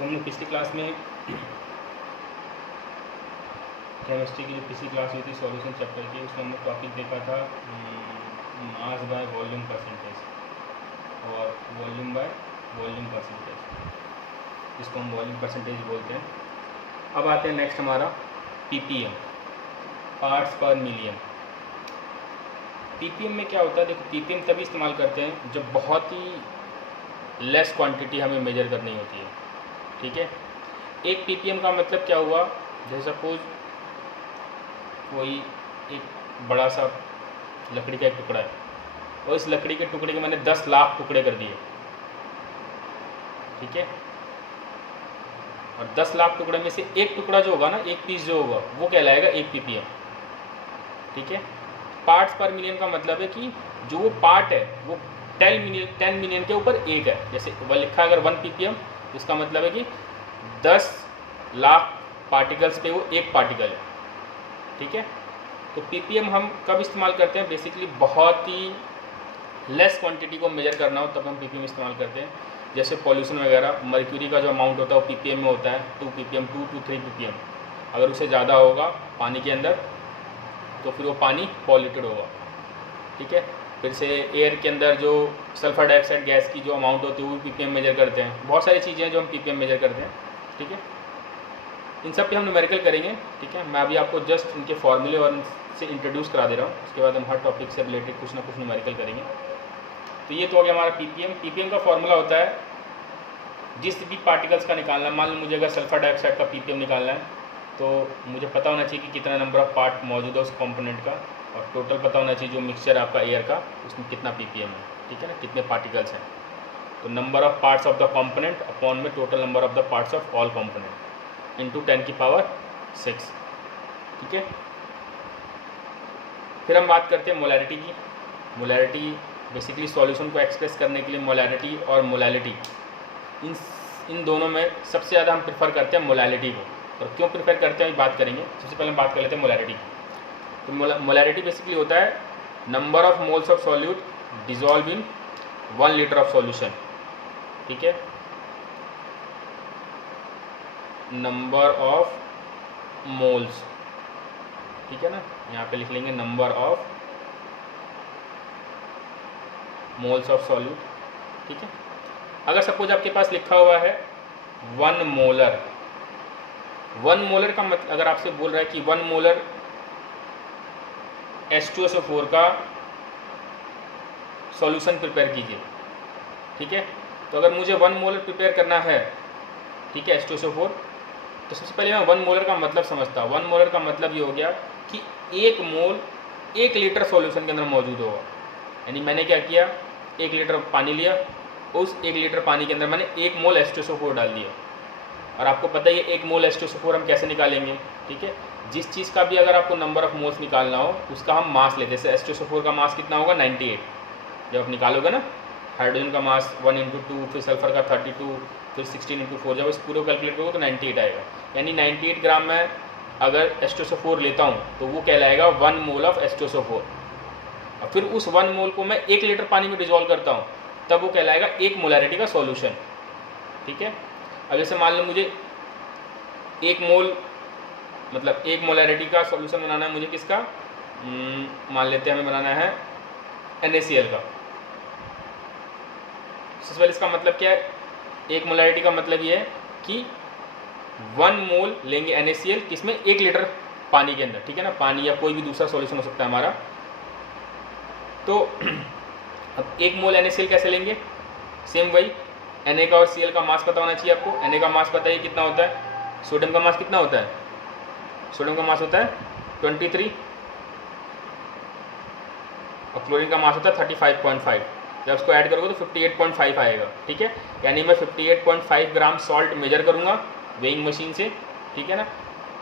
तो हमने पिछली क्लास में केमिस्ट्री की जो पिछली क्लास हुई थी सॉल्यूशन चैप्टर की, उसमें हमने टॉपिक देखा था मास बाय वॉल्यूम परसेंटेज और वॉल्यूम बाय वॉल्यूम परसेंटेज, जिसको हम वॉल्यूम परसेंटेज बोलते हैं। अब आते हैं नेक्स्ट हमारा पीपीएम, पार्ट्स पर मिलियन। पीपीएम में क्या होता है, देखो पीपीएम तभी इस्तेमाल करते हैं जब बहुत ही लेस क्वांटिटी हमें मेजर करनी होती है। ठीक है, एक पीपीएम का मतलब क्या हुआ, जैसे सपोज कोई एक बड़ा सा लकड़ी का एक टुकड़ा है और इस लकड़ी के टुकड़े के मैंने 10 लाख टुकड़े कर दिए। ठीक है, और 10 लाख टुकड़े में से एक टुकड़ा जो होगा ना, एक पीस जो होगा, वो कहलाएगा एक पीपीएम। ठीक है, पार्ट्स पर मिलियन का मतलब है कि जो वो पार्ट है वो 10 मिलियन के ऊपर एक है। जैसे वह लिखा है अगर 1 पीपीएम, इसका मतलब है कि 10 लाख पार्टिकल्स पे वो एक पार्टिकल है। ठीक है, तो पीपीएम हम कब इस्तेमाल करते हैं, बेसिकली बहुत ही लेस क्वांटिटी को मेजर करना हो तब हम पीपीएम इस्तेमाल करते हैं। जैसे पॉल्यूशन वगैरह, मर्क्यूरी का जो अमाउंट होता है वो पीपीएम में होता है, 2 पीपीएम, 2 to 3 पीपीएम। अगर उससे ज़्यादा होगा पानी के अंदर तो फिर वो पानी पॉल्यूटेड होगा। ठीक है, फिर से एयर के अंदर जो सल्फर डाइऑक्साइड गैस की जो अमाउंट होती है वो भी पीपीएम मेजर करते हैं। बहुत सारी चीज़ें हैं जो हम पीपीएम मेजर करते हैं। ठीक है, इन सब पे हम न्यूमेरिकल करेंगे। ठीक है, मैं अभी आपको जस्ट इनके फॉर्मूले और इनसे इंट्रोड्यूस करा दे रहा हूँ, उसके बाद हम हर टॉपिक से रिलेटेड कुछ ना कुछ न्यूमेरिकल करेंगे। तो ये तो हो गया हमारा पीपीएम। पीपीएम का फॉर्मूला होता है जिस भी पार्टिकल्स का निकालना, मान लो मुझे अगर सल्फर डाइऑक्साइड का पीपीएम निकालना है तो मुझे पता होना चाहिए कि कितना नंबर ऑफ पार्ट मौजूद है उस कंपोनेंट का, और टोटल पता होना चाहिए जो मिक्सचर है आपका एयर का, उसमें कितना पीपीएम है। ठीक है ना, कितने पार्टिकल्स हैं। तो number of parts of the component upon में total number of the parts of all component into 10 की पावर 6। ठीक है, फिर हम बात करते हैं मोलैरिटी की। मोलैरिटी बेसिकली सॉल्यूशन को एक्सप्रेस करने के लिए मोलैरिटी और मोलैलिटी, इन दोनों में सबसे ज़्यादा हम प्रेफर करते हैं मोलैलिटी को। और क्यों प्रेफर करते हैं बात करेंगे। सबसे पहले हम बात कर लेते हैं मोलैरिटी की। तो मोलैरिटी बेसिकली होता है number of moles of solute dissolve in 1 litre of solution. ठीक है, नंबर ऑफ मोल्स, ठीक है ना, यहाँ पे लिख लेंगे number of moles of solute. ठीक है, अगर सपोज आपके पास लिखा हुआ है 1 मोलर, 1 मोलर का मतलब अगर आपसे बोल रहा है कि 1 मोलर H2SO4 का सॉल्यूशन प्रिपेयर कीजिए। ठीक है, तो अगर मुझे 1 मोलर प्रिपेयर करना है, ठीक है, H2SO4, तो सबसे पहले मैं 1 मोलर का मतलब समझता हूँ। 1 मोलर का मतलब ये हो गया कि 1 मोल 1 लीटर सॉल्यूशन के अंदर मौजूद होगा। यानी मैंने क्या किया, 1 लीटर पानी लिया, उस 1 लीटर पानी के अंदर मैंने 1 मोल H2SO4 डाल दिया। और आपको पता है ये 1 मोल H2SO4 हम कैसे निकालेंगे। ठीक है, जिस चीज़ का भी अगर आपको नंबर ऑफ मोल्स निकालना हो उसका हम मास लेते हैं। जैसे H2SO4 का मास कितना होगा, 98। जब आप निकालोगे ना, हाइड्रोजन का मास 1 × 2, फिर सल्फर का 32, फिर 16 × 4, जब इस पूरे कैलकुलेट करोगे तो 98 आएगा। यानी 98 ग्राम में अगर H2SO4 लेता हूँ तो वो कहलाएगा 1 मोल ऑफ H2SO4। और फिर उस 1 मोल को मैं 1 लीटर पानी में डिजॉल्व करता हूँ, तब वो कहलाएगा 1 मोलैरिटी का सॉल्यूशन। ठीक है, अब जैसे मान लो मुझे 1 मोल मतलब 1 मोलैरिटी का सॉल्यूशन बनाना है मुझे, किसका, मान लेते हैं हमें बनाना है NaCl का। सबसे पहले इसका मतलब क्या है, 1 मोलैरिटी का मतलब ये है कि 1 मोल लेंगे NaCl किसमें, 1 लीटर पानी के अंदर। ठीक है ना, पानी या कोई भी दूसरा सॉल्यूशन हो सकता है हमारा। तो अब 1 मोल NaCl कैसे लेंगे, सेम वही, Na का और Cl का मास पता होना चाहिए आपको। Na का मास पता है कितना होता है, सोडियम का मास कितना होता है, सोडियम का मास होता है 23 और क्लोरीन का मास होता है 35.5। जब उसको ऐड करोगे तो 58.5 आएगा। ठीक है, यानी मैं 58.5 ग्राम सॉल्ट मेजर करूँगा वेइंग मशीन से। ठीक है ना,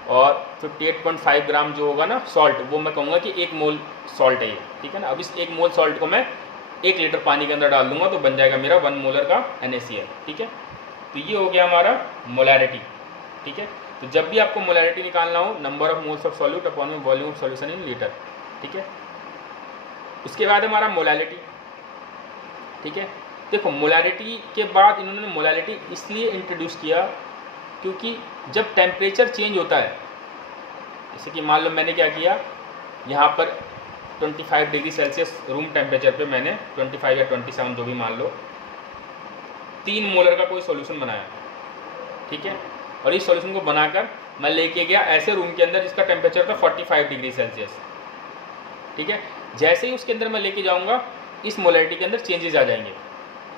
और 58.5 ग्राम जो होगा ना सॉल्ट, वो मैं कहूँगा कि 1 मोल सॉल्ट है ये। ठीक है ना, अब इस 1 मोल सॉल्ट को मैं 1 लीटर पानी के अंदर डाल दूंगा तो बन जाएगा मेरा 1 मोलर का NaCl। ठीक है, तो ये हो गया हमारा मोलैरिटी। ठीक है, तो जब भी आपको मोलैरिटी निकालना हो, number of moles of solute upon में volume of solution in litre. ठीक है, उसके बाद हमारा मोलैलिटी। ठीक है, देखो मोलैरिटी के बाद इन्होंने मोलैलिटी इसलिए इंट्रोड्यूस किया क्योंकि जब टेम्परेचर चेंज होता है, जैसे कि मान लो मैंने क्या किया, यहाँ पर 25 डिग्री सेल्सियस रूम टेम्परेचर पे मैंने 25 या 27 जो भी मान लो 3 मोलर का कोई सॉल्यूशन बनाया, ठीक है। और इस सॉल्यूशन को बनाकर मैं लेके गया ऐसे रूम के अंदर जिसका टेम्परेचर था 45 डिग्री सेल्सियस, ठीक है। जैसे ही उसके अंदर मैं लेके जाऊंगा इस मोलैरिटी के अंदर चेंजेस आ जाएंगे,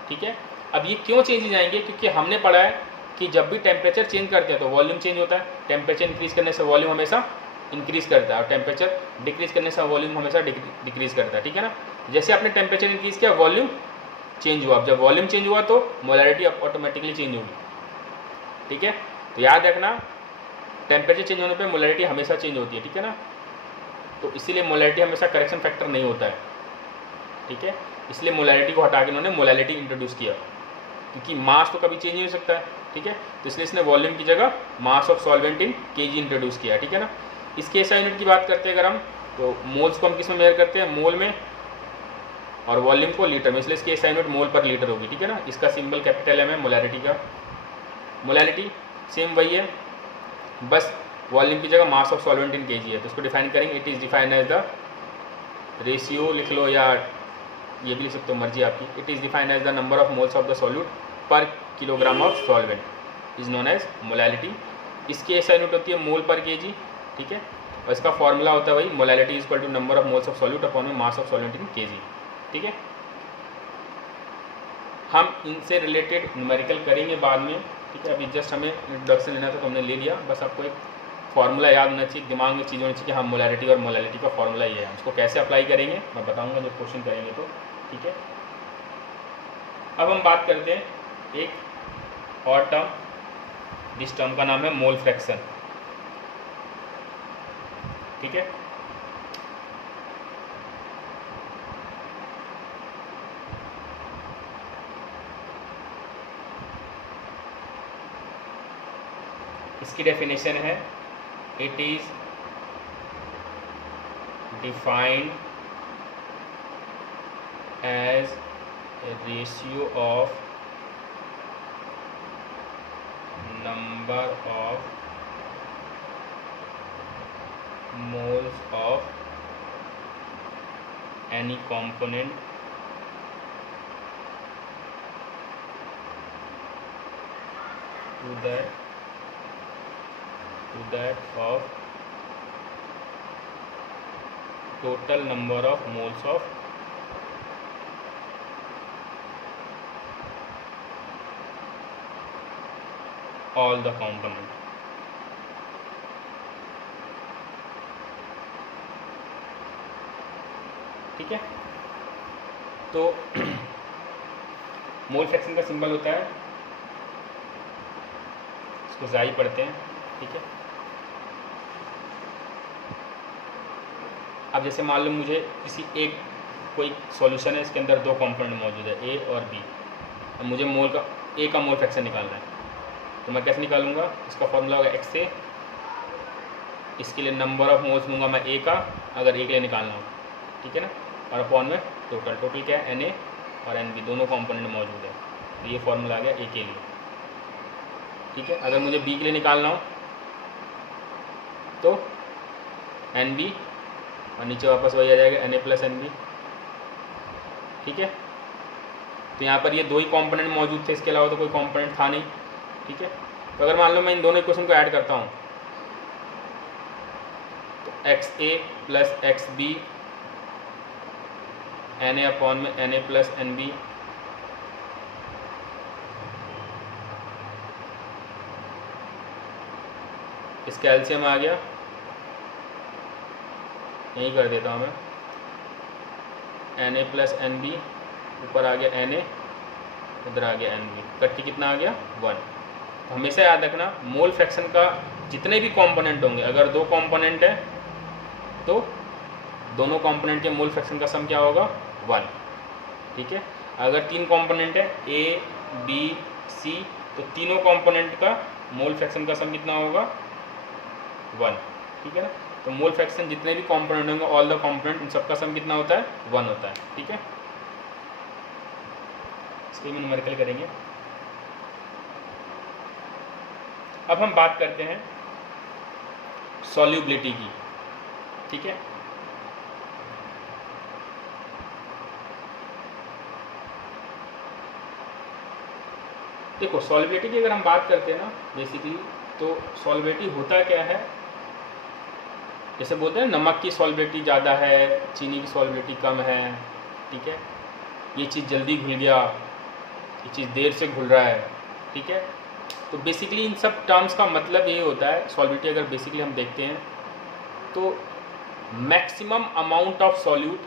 ठीक है। अब ये क्यों चेंजेस आएंगे, क्योंकि हमने पढ़ा है कि जब भी टेम्परेचर चेंज करते हैं तो वॉल्यूम चेंज होता है। टेम्परेचर इंक्रीज करने से वॉल्यूम हमेशा इंक्रीज करता है और टेम्परेचर डिक्रीज करने से वॉल्यूम हमेशा डिक्रीज करता है, ठीक है ना। जैसे आपने टेम्परेचर इंक्रीज किया वॉल्यूम चेंज हुआ, अब जब वॉल्यूम चेंज हुआ तो मोलैरिटी ऑटोमेटिकली चेंज होगी, ठीक है। तो याद रखना टेम्परेचर चेंज होने पे मोलैरिटी हमेशा चेंज होती है, ठीक है ना। तो इसीलिए मोलैरिटी हमेशा करेक्शन फैक्टर नहीं होता है, ठीक है। इसलिए मोलैरिटी को हटा के इन्होंने मोलैलिटी इंट्रोड्यूस किया, क्योंकि मास तो कभी चेंज नहीं हो सकता है, ठीक है। तो इसलिए इसने वॉल्यूम की जगह mass of solvent in KG introduce किया, ठीक है ना। इसके एसआई यूनिट की बात करते हैं अगर हम, तो मोल्स को हम किस में मेजर करते हैं, मोल में, और वॉल्यूम को लीटर में, इसलिए इसकी एसआई यूनिट मोल पर लीटर होगी, ठीक है ना। इसका सिंबल कैपिटल एम है मोलैरिटी का। मोलैलिटी सेम वही है, बस वॉल्यूम की जगह mass of solvent in KG है, तो इसको डिफाइन करेंगे। It is defined as the ratio, लिख लो या ये भी लिख सकते हो, मर्जी आपकी। It is defined as the number of moles of the solute per kilogram of solvent is known as molality. इसकी एसआई यूनिट होती है मोल पर केजी, ठीक है। और इसका फॉर्मूला होता है वही molality is equal to number of moles of solute upon में mass of solvent in kg, ठीक है। हम इनसे रिलेटेड न्यूमेरिकल करेंगे बाद में, ठीक है। अभी जस्ट हमें इंट्रोडक्शन लेना था तो हमने ले लिया, बस आपको एक फार्मूला याद होना चाहिए, दिमाग में चीज़ होनी चाहिए कि हाँ मोलैरिटी और मोलैलिटी का फार्मूला ये है। उसको कैसे अप्लाई करेंगे मैं बताऊंगा जब क्वेश्चन करेंगे तो, ठीक है। अब हम बात करते हैं एक और टर्म, जिस टर्म का नाम है मोल फ्रैक्शन, ठीक है। इसकी डेफिनेशन है it is defined as a ratio of number of moles of any component to that of total number of moles of all the component, ठीक है। तो मोल फ्रैक्शन का सिंबल होता है, इसको जाई पढ़ते हैं, ठीक है। अब जैसे मान लो मुझे किसी एक कोई सॉल्यूशन है, इसके अंदर 2 कंपोनेंट मौजूद है ए और बी। अब मुझे मोल का ए का मोल फ्रैक्शन निकालना है, तो मैं कैसे निकालूंगा, इसका फॉर्मूला होगा एक्स ए। इसके लिए नंबर ऑफ मोल्स लूँगा मैं ए का, अगर ए के लिए निकालना हो, ठीक है ना, और अपॉन में टोटल क्या है एन ए और एन बी दोनों कंपोनेंट मौजूद है, तो ये फॉर्मूला आ गया ए के लिए, ठीक है। अगर मुझे बी के लिए निकालना हो तो एन बी और नीचे वापस वही आ जाएगा N A plus N B, ठीक है। तो यहाँ पर ये 2 ही कंपोनेंट मौजूद थे, इसके अलावा तो कोई कंपोनेंट था नहीं, ठीक है। तो अगर मान लो मैं इन दोनों इक्वेशन को ऐड करता हूँ तो X A plus X B N A upon में N A plus N B, इसका एलसीएम आ गया, यही कर देता हूँ मैं, N A plus N B, ऊपर आ गया एन ए, इधर आ गया एन बी, करके कितना आ गया 1। तो हमेशा याद रखना मोल फ्रैक्शन का जितने भी कंपोनेंट होंगे, अगर 2 कंपोनेंट है तो दोनों कंपोनेंट के मोल फ्रैक्शन का सम क्या होगा 1, ठीक है। अगर 3 कंपोनेंट है ए बी सी, तो तीनों कंपोनेंट का मोल फ्रैक्शन का सम कितना होगा 1, ठीक है ना। तो मोल फ्रैक्शन जितने भी कंपोनेंट होंगे ऑल द कंपोनेंट, उन सबका सम कितना होता है 1 होता है, ठीक है। इसको न्यूमेरिकल करेंगे। अब हम बात करते हैं सॉल्युबिलिटी की, ठीक है। देखो सॉल्युबिलिटी की अगर हम बात करते हैं ना बेसिकली, तो सॉल्युबिलिटी होता क्या है, जैसे बोलते हैं नमक की सॉल्युबिलिटी ज़्यादा है, चीनी की सॉल्युबिलिटी कम है, ठीक है। ये चीज़ जल्दी घुल गया, ये चीज़ देर से घुल रहा है, ठीक है। तो बेसिकली इन सब टर्म्स का मतलब ये होता है, सॉल्युबिलिटी अगर बेसिकली हम देखते हैं तो maximum amount of solute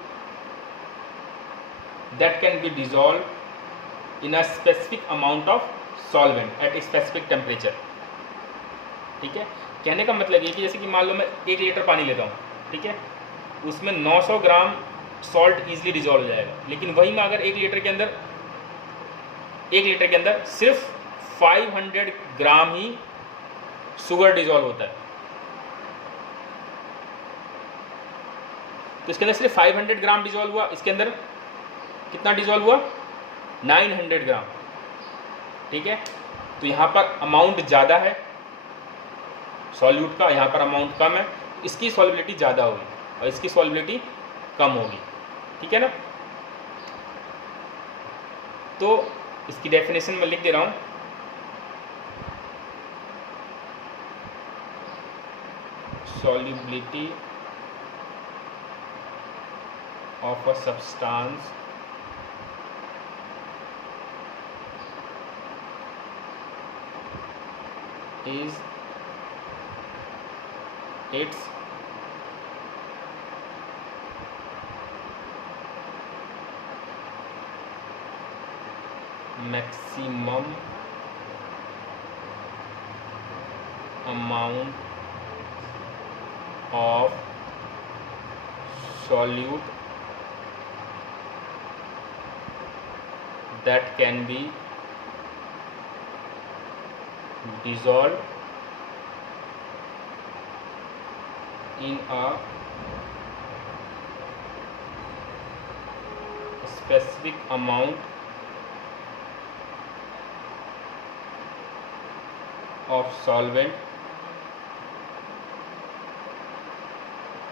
that can be dissolve in a specific amount of solvent at specific temperature, ठीक है। कहने का मतलब ये कि जैसे कि मान लो मैं 1 लीटर पानी लेता हूँ, ठीक है, उसमें 900 ग्राम सॉल्ट ईजिली डिजॉल्व हो जाएगा, लेकिन वही मैं अगर 1 लीटर के अंदर सिर्फ 500 ग्राम ही शुगर डिजॉल्व होता है, तो इसके अंदर सिर्फ 500 ग्राम डिजॉल्व हुआ, इसके अंदर कितना डिजॉल्व हुआ 900 ग्राम, ठीक है। तो यहाँ पर अमाउंट ज़्यादा है सॉल्यूट का, यहाँ पर अमाउंट कम है, इसकी सॉल्युबिलिटी ज़्यादा होगी और इसकी सॉल्युबिलिटी कम होगी, ठीक है ना। तो इसकी डेफिनेशन में लिख दे रहा हूँ, solubility of a substance is its maximum amount of solute that can be dissolved in a specific amount of solvent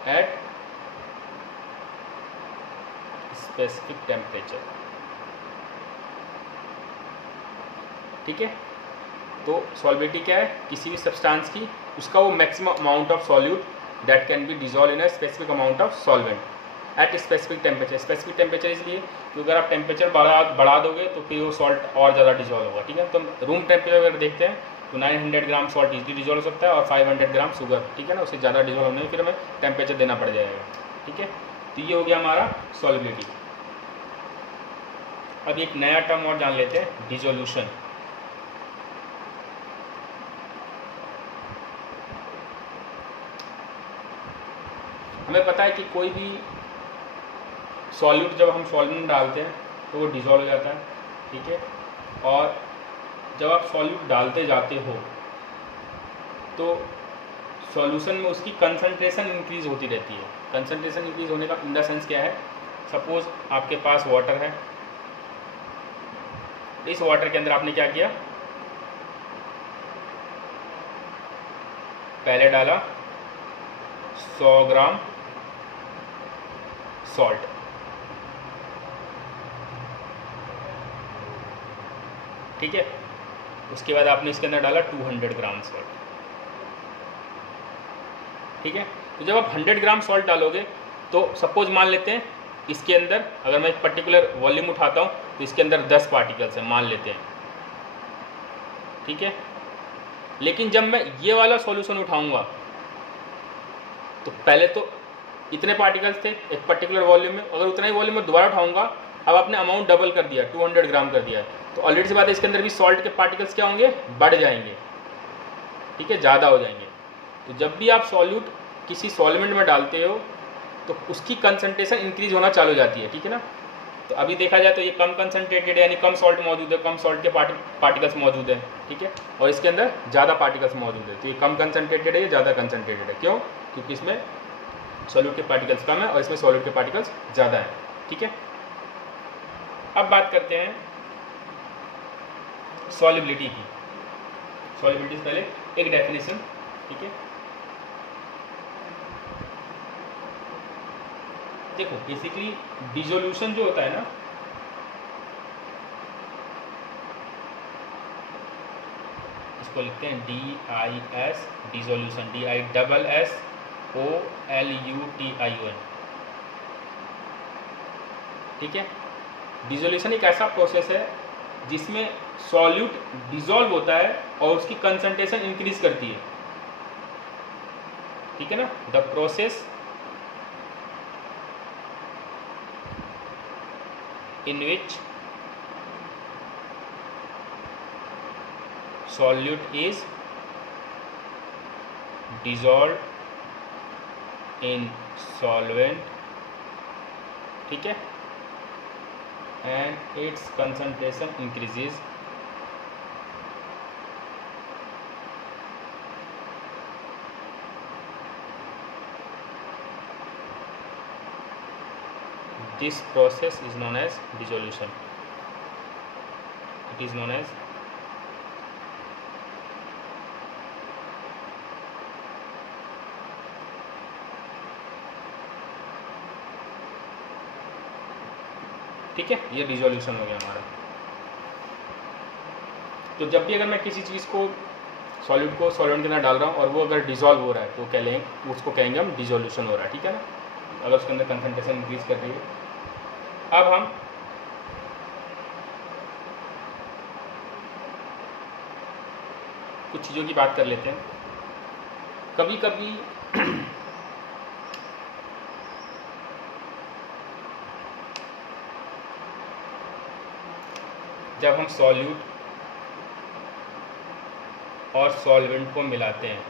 at specific temperature, ठीक है। तो सॉल्युबिलिटी क्या है, किसी भी सब्सटेंस की, उसका वो maximum amount of solute that can be dissolve in a specific amount of solvent at specific temperature. Specific temperature इसलिए क्योंकि अगर आप टेम्परेचर बढ़ा दोगे तो फिर वो सॉल्ट और ज़्यादा डिजॉल्व होगा, ठीक है। तो रूम टेम्परेचर अगर देखते हैं तो 900 ग्राम सॉल्ट इजीली डिजॉल्व हो सकता है और 500 ग्राम शुगर, ठीक है ना, उससे ज़्यादा डिजॉल्व होने में फिर हमें टेम्परेचर देना पड़ जाएगा, ठीक है। तो ये हो गया हमारा सॉल्युबिलिटी। अब एक नया टर्म और जान लेते हैं, डिसोल्यूशन। हमें पता है कि कोई भी सॉल्यूट जब हम सॉल्वेंट में डालते हैं तो वो डिसॉल्व हो जाता है, ठीक है। और जब आप सॉल्यूट डालते जाते हो तो सॉल्यूशन में उसकी कंसंट्रेशन इंक्रीज होती रहती है। कंसंट्रेशन इंक्रीज होने का इन द सेंस क्या है, सपोज आपके पास वाटर है, इस वाटर के अंदर आपने क्या किया, पहले डाला 100 ग्राम सॉल्ट, ठीक है। उसके बाद आपने इसके अंदर डाला 200 ग्राम सॉल्ट, ठीक है। तो जब आप 100 ग्राम सॉल्ट डालोगे तो सपोज मान लेते हैं इसके अंदर, अगर मैं एक पर्टिकुलर वॉल्यूम उठाता हूँ तो इसके अंदर 10 पार्टिकल्स हैं, मान लेते हैं, ठीक है। लेकिन जब मैं ये वाला सॉल्यूशन उठाऊंगा तो पहले तो इतने पार्टिकल्स थे एक पर्टिकुलर वॉल्यूम में, अगर उतना ही वॉल्यूम में दोबारा उठाऊंगा, अब आपने अमाउंट डबल कर दिया, 200 ग्राम कर दिया, तो ऑलरेडी सी बात है इसके अंदर भी सॉल्ट के पार्टिकल्स क्या होंगे, बढ़ जाएंगे, ठीक है, ज़्यादा हो जाएंगे। तो जब भी आप सॉल्यूट किसी सॉल्वेंट में डालते हो तो उसकी कंसंट्रेशन इंक्रीज होना चालू हो जाती है, ठीक है ना। तो अभी देखा जाए तो ये कम कंसनट्रेटेड है, यानी कम सॉल्ट मौजूद है, कम सॉल्ट के पार्टिकल्स मौजूद है, ठीक है। और इसके अंदर ज़्यादा पार्टिकल्स मौजूद है, तो ये कम कंसनट्रेटेड है, ये ज़्यादा कंसनट्रेटेड है। क्यों? क्योंकि इसमें सॉल्यूट के पार्टिकल्स कम है और इसमें सॉल्यूट के पार्टिकल्स ज़्यादा है, ठीक है। अब बात करते हैं सॉल्युबिलिटी की। सॉल्युबिलिटी से पहले एक डेफिनेशन, ठीक है। देखो बेसिकली डिसोल्यूशन जो होता है ना, इसको लिखते हैं DIS, डिसोल्यूशन, DISSOLUTION, ठीक है। डिसोल्यूशन एक ऐसा प्रोसेस है जिसमें सॉल्यूट डिसॉल्व होता है और उसकी कंसंट्रेशन इंक्रीज करती है, ठीक है ना। The process in which solute is dissolved in solvent, ठीक है, and its concentration increases, this process is known as dissolution. It is known as ठीक है, ये डिसोल्यूशन हो गया हमारा। तो जब भी अगर मैं किसी चीज़ को सॉल्यूट को सॉल्वेंट के अंदर डाल रहा हूँ और वो अगर डिसॉल्व हो रहा है तो कह लेंगे, उसको कहेंगे हम डिसोल्यूशन हो रहा है, ठीक है ना, अगर उसके अंदर कंसंट्रेशन इंक्रीज कर रही है। अब हम कुछ चीज़ों की बात कर लेते हैं। कभी कभी जब हम सॉल्यूट और सॉल्वेंट को मिलाते हैं,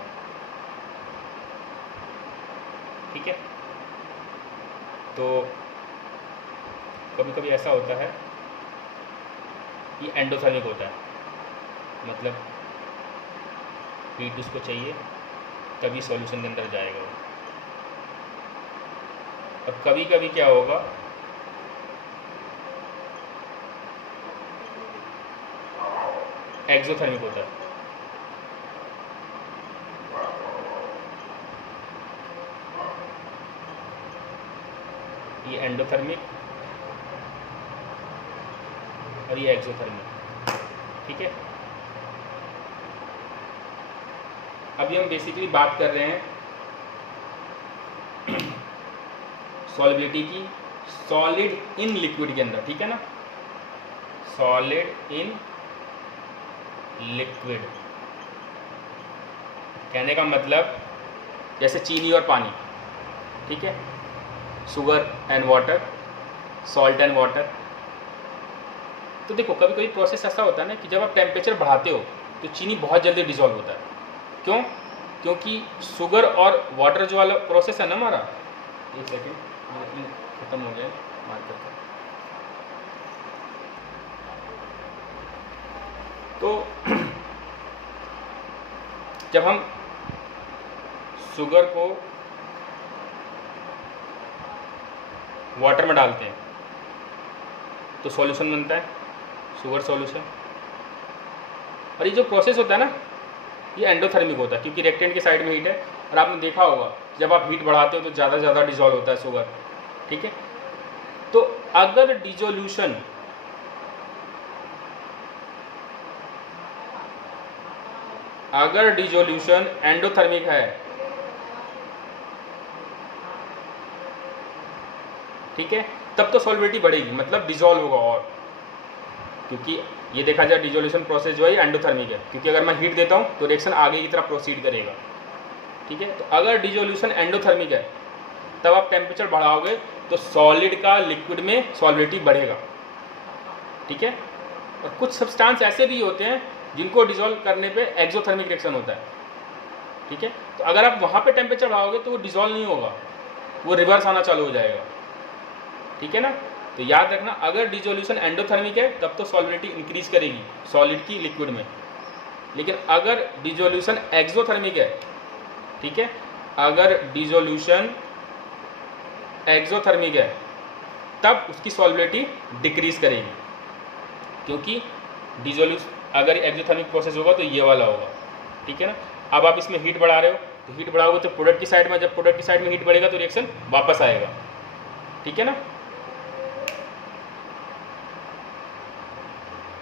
ठीक है, तो कभी कभी ऐसा होता है कि एंडोथर्मिक होता है, मतलब हीट उसको चाहिए तभी सॉल्यूशन के अंदर जाएगा वो। और कभी कभी क्या होगा, एक्सोथर्मिक होता है, ये एंडोथर्मिक और ये एक्सोथर्मिक, ठीक है। अभी हम बेसिकली बात कर रहे हैं सॉल्युबिलिटी की, सॉलिड इन लिक्विड के अंदर, ठीक है ना, सॉलिड इन लिक्विड। कहने का मतलब जैसे चीनी और पानी, ठीक है, sugar and water, salt and water. तो देखो कभी कभी प्रोसेस ऐसा होता है ना कि जब आप टेम्परेचर बढ़ाते हो तो चीनी बहुत जल्दी डिसॉल्व होता है। क्यों? क्योंकि शुगर और वाटर जो वाला प्रोसेस है ना हमारा, एक सेकेंड खत्म हो गया मार्कर का, तो जब हम शुगर को वाटर में डालते हैं तो सॉल्यूशन बनता है, शुगर सॉल्यूशन। और ये जो प्रोसेस होता है ना, ये एंडोथर्मिक होता है क्योंकि रिएक्टेंट की साइड में हीट है। और आपने देखा होगा जब आप हीट बढ़ाते हो तो ज़्यादा से ज़्यादा डिसॉल्व होता है शुगर, ठीक है। तो अगर डिसोल्यूशन एंडोथर्मिक है, ठीक है, तब तो सॉल्युबिलिटी बढ़ेगी, मतलब डिसॉल्व होगा। और क्योंकि ये देखा जाए डिसोल्यूशन प्रोसेस जो है ये एंडोथर्मिक है, क्योंकि अगर मैं हीट देता हूँ तो रिएक्शन आगे की तरफ प्रोसीड करेगा, ठीक है। तो अगर डिसोल्यूशन एंडोथर्मिक है तब आप टेम्परेचर बढ़ाओगे तो सॉलिड का लिक्विड में सॉल्युबिलिटी बढ़ेगा, ठीक है। और कुछ सब्सटेंस ऐसे भी होते हैं जिनको डिसॉल्व करने पे एक्सोथर्मिक रिएक्शन होता है, ठीक है। तो अगर आप वहाँ पे टेम्परेचर बढ़ाओगे तो वो डिसॉल्व नहीं होगा, वो रिवर्स आना चालू हो जाएगा, ठीक है ना। तो याद रखना, अगर डिसोल्यूशन एंडोथर्मिक है तब तो सॉल्युबिलिटी इंक्रीज करेगी सॉलिड की लिक्विड में, लेकिन अगर डिसोल्यूशन एक्सोथर्मिक है, ठीक है, अगर डिसोल्यूशन एक्सोथर्मिक है तब उसकी सॉल्युबिलिटी डिक्रीज करेगी, क्योंकि डिसोल्यूशन अगर एक्सोथर्मिक प्रोसेस होगा तो ये वाला होगा, ठीक है ना। अब आप इसमें हीट बढ़ा रहे हो, तो हीट बढ़ाओगे तो प्रोडक्ट की साइड में, जब प्रोडक्ट की साइड में हीट बढ़ेगा तो रिएक्शन वापस आएगा, ठीक है ना।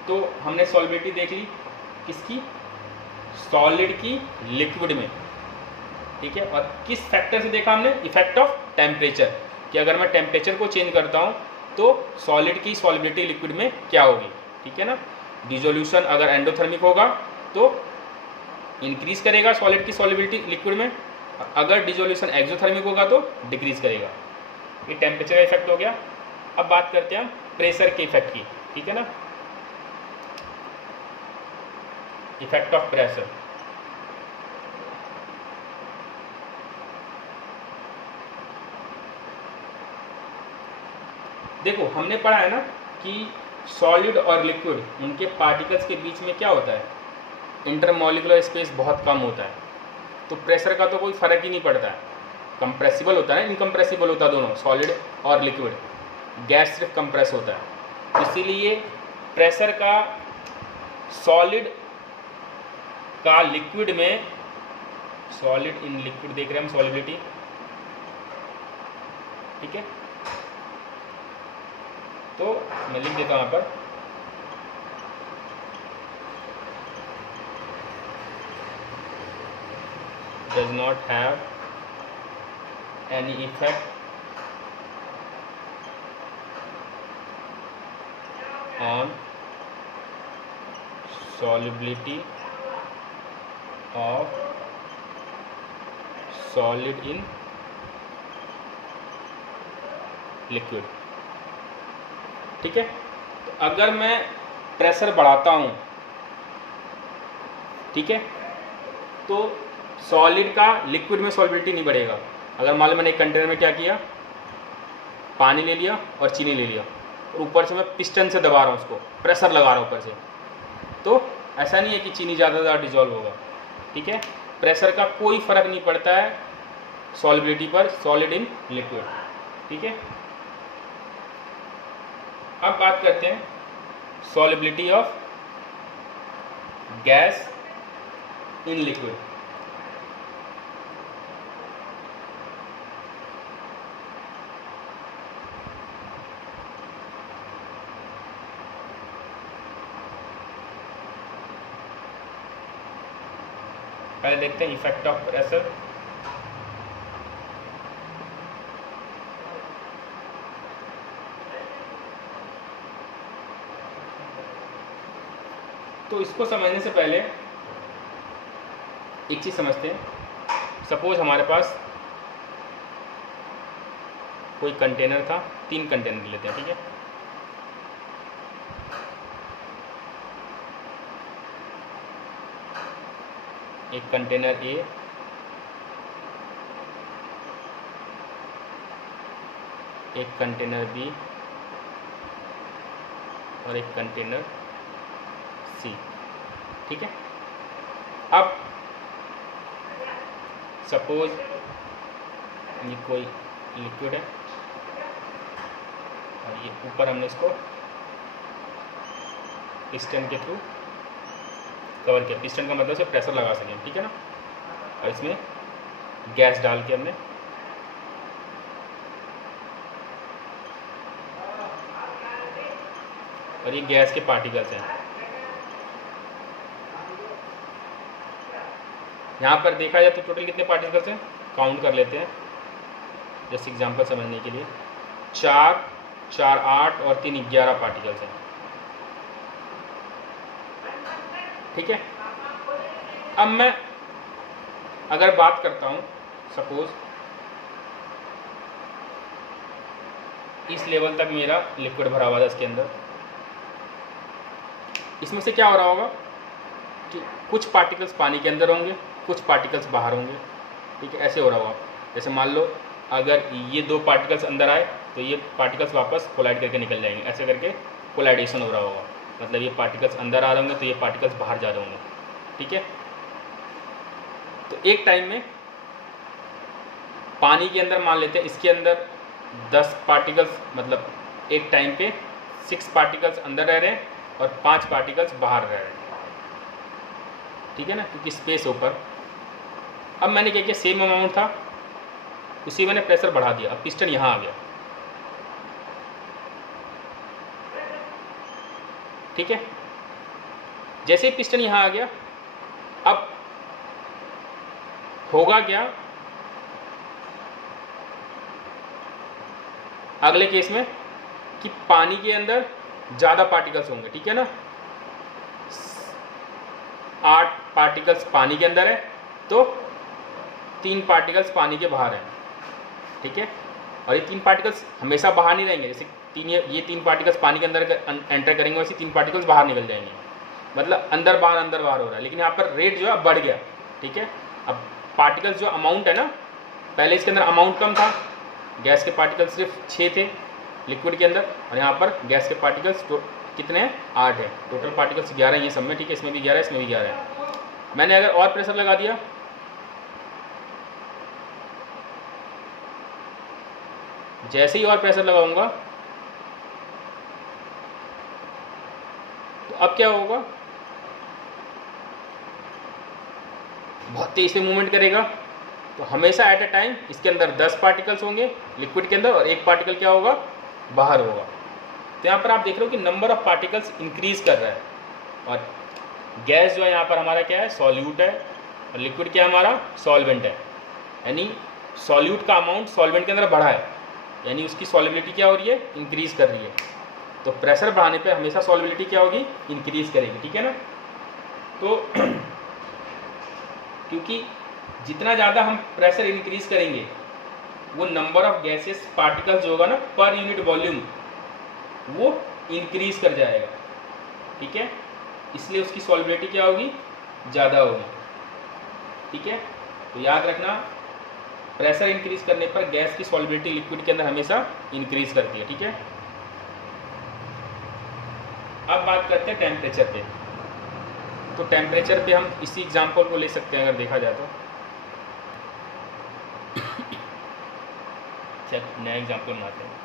तो हमने सॉल्युबिलिटी देख ली किसकी, सॉलिड की लिक्विड में, ठीक है। और किस फैक्टर से देखा हमने, इफेक्ट ऑफ टेम्परेचर, कि अगर मैं टेम्परेचर को चेंज करता हूँ तो सॉलिड की सॉल्युबिलिटी लिक्विड में क्या होगी, ठीक है ना। डिसोल्यूशन अगर एंडोथर्मिक होगा तो इंक्रीज करेगा सॉलिड की सॉल्युबिलिटी लिक्विड में, अगर डिसोल्यूशन एक्सोथर्मिक होगा तो डिक्रीज करेगा। ये टेम्परेचर का इफेक्ट हो गया। अब बात करते हैं हम प्रेशर के इफेक्ट की, ठीक है ना। इफेक्ट ऑफ प्रेशर, देखो हमने पढ़ा है ना कि सॉलिड और लिक्विड उनके पार्टिकल्स के बीच में क्या होता है, इंटरमॉलिकुलर स्पेस बहुत कम होता है, तो प्रेशर का तो कोई फर्क ही नहीं पड़ता है। कंप्रेसिबल होता है, इनकम्प्रेसिबल होता है दोनों, सॉलिड और लिक्विड। गैस सिर्फ कंप्रेस होता है, इसीलिए प्रेशर का सॉलिड का लिक्विड में, सॉलिड इन लिक्विड देख रहे हैं हम सॉलिबिलिटी, ठीक है। तो मैं लिख देता हूं यहाँ पर, does not have any effect on solubility of solid in liquid, ठीक है। तो अगर मैं प्रेशर बढ़ाता हूँ, ठीक है, तो सॉलिड का लिक्विड में सॉल्युबिलिटी नहीं बढ़ेगा। अगर मान लो मैंने एक कंटेनर में क्या किया, पानी ले लिया और चीनी ले लिया, और ऊपर से मैं पिस्टन से दबा रहा हूँ उसको, प्रेशर लगा रहा हूँ ऊपर से, तो ऐसा नहीं है कि चीनी ज़्यादा डिजॉल्व होगा, ठीक है। प्रेशर का कोई फर्क नहीं पड़ता है सॉल्युबिलिटी पर, सॉलिड इन लिक्विड, ठीक है। अब बात करते हैं solubility of gas in liquid. पहले देखते हैं इफेक्ट ऑफ प्रेशर। तो इसको समझने से पहले एक चीज़ समझते हैं। सपोज हमारे पास कोई कंटेनर था, 3 कंटेनर लेते हैं, ठीक है। एक कंटेनर ए, एक कंटेनर बी और एक कंटेनर सी, ठीक है। अब सपोज ये कोई लिक्विड है और ये ऊपर हमने इसको पिस्टन के थ्रू कवर किया। पिस्टन का मतलब से प्रेशर लगा सकें, ठीक है ना। और इसमें गैस डाल के हमने और ये गैस के पार्टिकल्स हैं। यहाँ पर देखा जाए तो टोटल कितने पार्टिकल्स हैं, काउंट कर लेते हैं जस्ट एग्जांपल समझने के लिए। 4, 4, 8 और 3, 11 पार्टिकल्स हैं, ठीक है। अब मैं अगर बात करता हूँ सपोज इस लेवल तक मेरा लिक्विड भरा हुआ था इसके अंदर, इसमें से क्या हो रहा होगा कि कुछ पार्टिकल्स पानी के अंदर होंगे, कुछ पार्टिकल्स बाहर होंगे, ठीक है। ऐसे हो रहा होगा। जैसे मान लो अगर ये 2 पार्टिकल्स अंदर आए तो ये पार्टिकल्स वापस कोलाइड करके निकल जाएंगे, ऐसे करके कोलाइडेशन हो रहा होगा। मतलब ये पार्टिकल्स अंदर आ रहे होंगे तो ये पार्टिकल्स बाहर जा रहे होंगे, ठीक है। तो एक टाइम में पानी के अंदर मान लेते हैं इसके अंदर 10 पार्टिकल्स, मतलब एक टाइम पे 6 पार्टिकल्स अंदर रह रहे हैं और 5 पार्टिकल्स बाहर रह रहे हैं, ठीक है ना, क्योंकि स्पेस ऊपर। अब मैंने क्या किया, सेम अमाउंट था उसी मैंने प्रेशर बढ़ा दिया, अब पिस्टन यहाँ आ गया, ठीक है। जैसे ही पिस्टन यहाँ आ गया, अब होगा क्या, अगले केस में कि पानी के अंदर ज़्यादा पार्टिकल्स होंगे, ठीक है ना। 8 पार्टिकल्स पानी के अंदर है तो 3 पार्टिकल्स पानी के बाहर हैं, ठीक है। और ये 3 पार्टिकल्स हमेशा बाहर नहीं रहेंगे, जैसे ये 3 पार्टिकल्स पानी के अंदर एंटर करेंगे वैसे 3 पार्टिकल्स बाहर निकल जाएंगे, मतलब अंदर बाहर हो रहा है। लेकिन यहाँ पर रेट जो है बढ़ गया, ठीक है। अब पार्टिकल्स जो अमाउंट है ना, पहले इसके अंदर अमाउंट कम था, गैस के पार्टिकल्स सिर्फ 6 थे लिक्विड के अंदर, और यहाँ पर गैस के पार्टिकल्स कितने हैं, 8 है। टोटल पार्टिकल्स 11 हैं ये सब में, ठीक है। इसमें भी 11 है, इसमें भी 11 है। मैंने अगर और प्रेशर लगा दिया, जैसे ही और प्रेशर लगाऊंगा तो अब क्या होगा, बहुत तेज से मूवमेंट करेगा। तो हमेशा एट अ टाइम इसके अंदर 10 पार्टिकल्स होंगे लिक्विड के अंदर और 1 पार्टिकल क्या होगा, बाहर होगा। तो यहाँ पर आप देख रहे हो कि नंबर ऑफ पार्टिकल्स इंक्रीज कर रहा है, और गैस जो है यहाँ पर हमारा क्या है, सॉल्यूट है, और लिक्विड क्या है हमारा, सॉल्वेंट है। यानी सॉल्यूट का अमाउंट सॉल्वेंट के अंदर बढ़ा है, यानी उसकी सॉल्युबिलिटी क्या हो रही है, इंक्रीज कर रही है। तो प्रेशर बढ़ाने पे हमेशा सॉल्युबिलिटी क्या होगी, इंक्रीज करेगी, ठीक है ना। तो क्योंकि जितना ज़्यादा हम प्रेशर इंक्रीज करेंगे, वो नंबर ऑफ गैसेस पार्टिकल्स जो होगा ना पर यूनिट वॉल्यूम, वो इंक्रीज कर जाएगा, ठीक है। इसलिए उसकी सॉल्युबिलिटी क्या होगी, ज़्यादा होगी, ठीक है। तो याद रखना, प्रेशर इंक्रीज करने पर गैस की सॉल्युबिलिटी लिक्विड के अंदर हमेशा इंक्रीज करती है, ठीक है। अब बात करते हैं टेम्परेचर पे। तो टेम्परेचर पे हम इसी एग्जांपल को ले सकते हैं अगर देखा जाए तो। चल नया एग्जांपल बनाते हैं।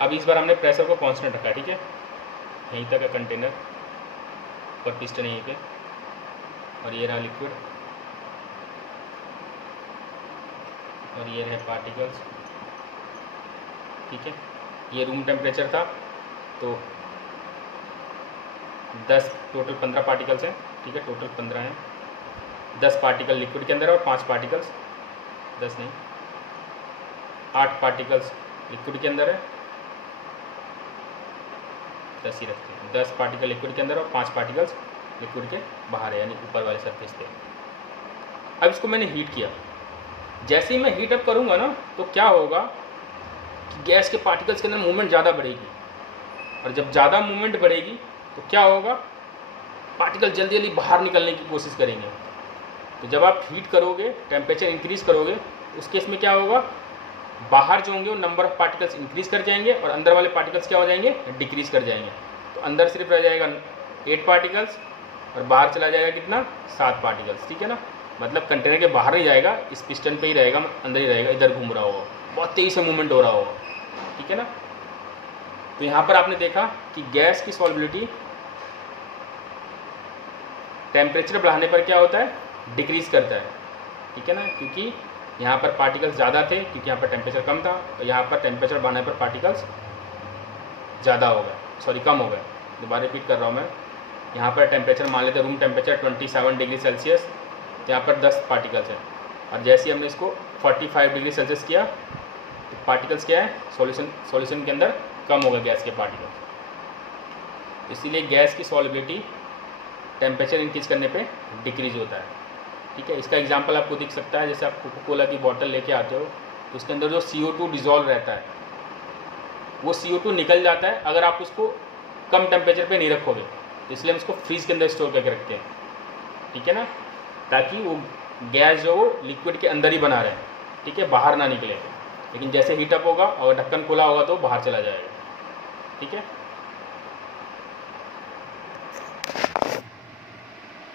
अब इस बार हमने प्रेशर को कांस्टेंट रखा, ठीक है। यहीं तक है कंटेनर और पिस्टन यहीं पे, और ये रहा लिक्विड और ये रहे पार्टिकल्स, ठीक है। ये रूम टेम्परेचर था, तो 10 टोटल 15 पार्टिकल्स हैं, ठीक है। टोटल 15 हैं, 10 पार्टिकल लिक्विड के अंदर और 5 पार्टिकल्स, 10 नहीं 8 पार्टिकल्स लिक्विड के अंदर है, 10 ही रखते हैं। 10 पार्टिकल लिक्विड के अंदर और 5 पार्टिकल्स लिक्विड के बाहर है, यानी ऊपर वाले सरफेस पे। अब इसको मैंने हीट किया, जैसे ही मैं हीट अप करूँगा ना, तो क्या होगा कि गैस के पार्टिकल्स के अंदर मूवमेंट ज़्यादा बढ़ेगी, और जब ज़्यादा मूवमेंट बढ़ेगी तो क्या होगा, पार्टिकल जल्दी जल्दी बाहर निकलने की कोशिश करेंगे। तो जब आप हीट करोगे, टेम्परेचर इंक्रीज़ करोगे, उस केस में क्या होगा, बाहर जो होंगे वो नंबर ऑफ पार्टिकल्स इंक्रीज कर जाएंगे और अंदर वाले पार्टिकल्स क्या हो जाएंगे, डिक्रीज कर जाएंगे। तो अंदर सिर्फ रह जाएगा 8 पार्टिकल्स और बाहर चला जाएगा कितना, 7 पार्टिकल्स, ठीक है ना। मतलब कंटेनर के बाहर नहीं जाएगा, इस पिस्टन पे ही रहेगा, अंदर ही रहेगा, इधर घूम रहा होगा, बहुत तेज़ी से मूवमेंट हो रहा होगा, ठीक है ना। तो यहाँ पर आपने देखा कि गैस की सॉल्युबिलिटी टेम्परेचर बढ़ाने पर क्या होता है, डिक्रीज करता है, ठीक है ना। क्योंकि यहाँ पर पार्टिकल्स ज़्यादा थे, क्योंकि यहाँ पर टेम्परेचर कम था, तो यहाँ पर टेम्परेचर बढ़ाने पर पार्टिकल्स ज़्यादा हो गए, सॉरी कम हो गए। दोबारा रिपीट कर रहा हूँ मैं, यहाँ पर टेम्परेचर मान लेते हैं रूम टेम्परेचर 27 डिग्री सेल्सियस, तो यहाँ पर 10 पार्टिकल्स हैं, और जैसे ही हमने इसको 45 डिग्री सेल्सियस किया तो पार्टिकल्स क्या है, सॉल्यूशन के अंदर कम हो गए गैस के पार्टिकल्स। इसीलिए गैस की सॉल्युबिलिटी टेम्परेचर इंक्रीज करने पे डिक्रीज होता है, ठीक है। इसका एग्जांपल आपको दिख सकता है, जैसे आप कोका कोला की बोतल लेके आते हो तो उसके अंदर जो CO2 डिज़ोल्व रहता है, वो CO2 निकल जाता है अगर आप उसको कम टेम्परेचर पे नहीं रखोगे। तो इसलिए हम उसको फ्रीज के अंदर स्टोर करके रखते हैं, ठीक है ना, ताकि वो गैस जो वो लिक्विड के अंदर ही बना रहे, ठीक है, बाहर ना निकले। लेकिन जैसे हीटअप होगा और ढक्कन खुला होगा तो बाहर चला जाएगा, ठीक है।